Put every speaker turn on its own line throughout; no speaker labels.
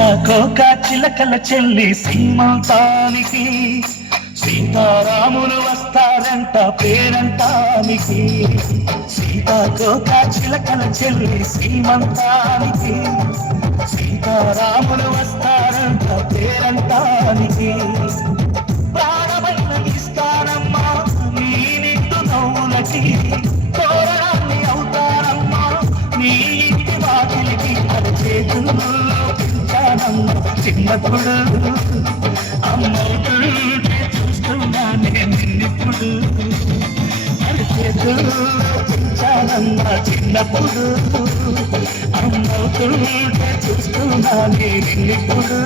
కోక చిలకల చెల్లి సీమంతానికి సీతారాములు వస్తారంట పేరంటానికి. సీతాకోక చిలకల చెల్లి సీమంతానికి సీతారాములు వస్తారంట పేరంటానికి. చిన్నప్పుడు అమ్మవుతుంటే చూస్తున్నానే నిన్నిప్పుడు అది చిన్నప్పుడు అమ్మవుతుంటే చూస్తున్నానే నిన్నిప్పుడు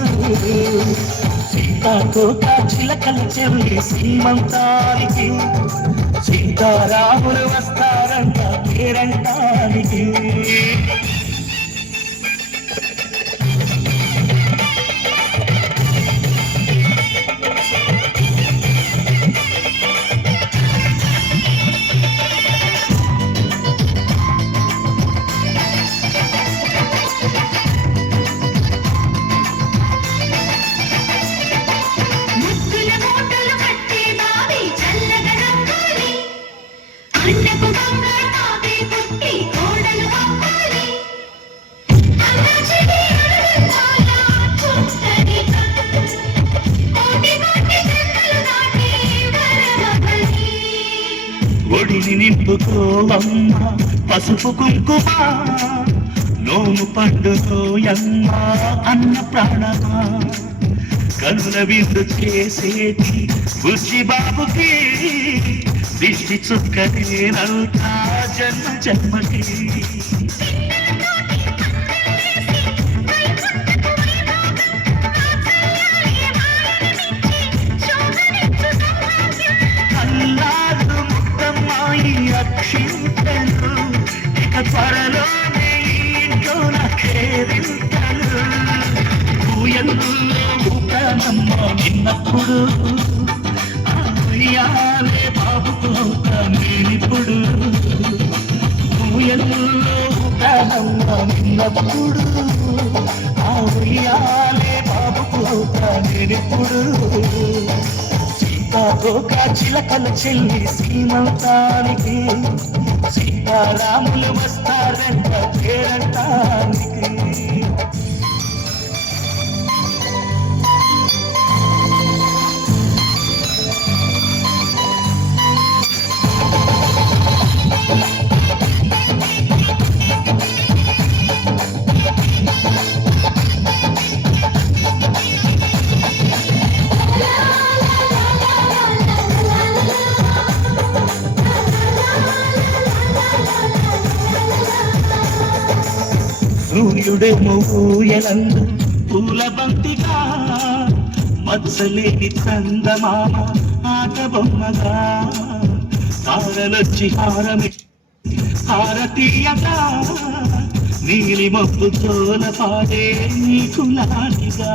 సీతాకోట చిలకల చెల్లి సీమంతానికి సీతారాములు వస్తారంట పేరంటానికి ఒడిని నింపుకోవమ్మ పసుపు కుంకుమ నోము పండుకోయమ్మ అన్న ప్రాణమా. కనుల విందు చేసేది బుజ్జి బాబుకి. దిష్టి చుక్కనే చుక్కనేనంతా జన్మ జన్మకి. రక్షించను ఇక త్వరలోనే ఈ ఇంట్లో నాకేరింతలు ఊయల్లో ఊకనమ్మ నిన్నప్పుడు. ఆయాలే బాబుకోక నేనిప్పుడు ఊయల్లో ఊకనమ్మ నిన్నప్పుడు. ఆయాలే బాబుకోక నేనిప్పుడు సీతాకోక చిలకల చెల్లి సీమంతానికి సీతారాములు వస్తారంట పేరంటానికి సూర్యుడేమో ఊయలందు పూల బంతిగా మత్సలేని చందమామ ఆట బొమ్మగా. హారలొచ్చి హారమి హారతీయత నీలి మబ్బు తోల పాడే నీకు లాంటిగా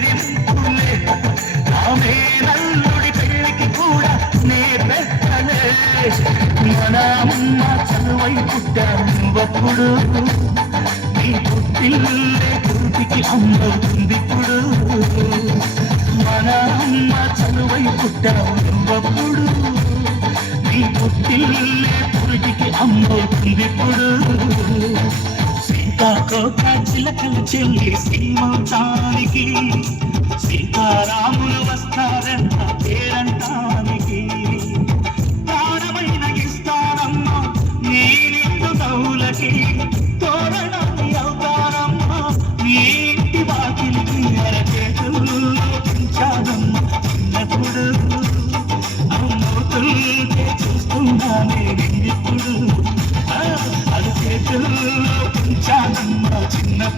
ఇవి బెదిరింపులే ఆమె నల్లుడి పెళ్ళికి కూడా నే పెట్టలే మన అమ్మ చదువై పుట్టానువప్పుడు నీ పుట్టిల్లే కూటికి అమ్మవుతుంది ఇప్పుడు. మన అమ్మ చదువై నీ పుట్టిల్లే పురిటికి అమ్మవుతుంది సీతాకోట చిలకలు చెల్లి సీమంతానికి సీతారాములు వస్తారంట పేరంటానికి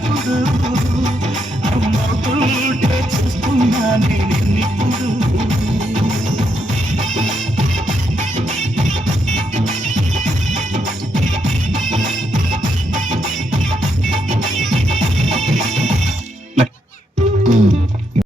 చిన్నప్పుడు అమ్మవుతుంటే చూస్తున్నానే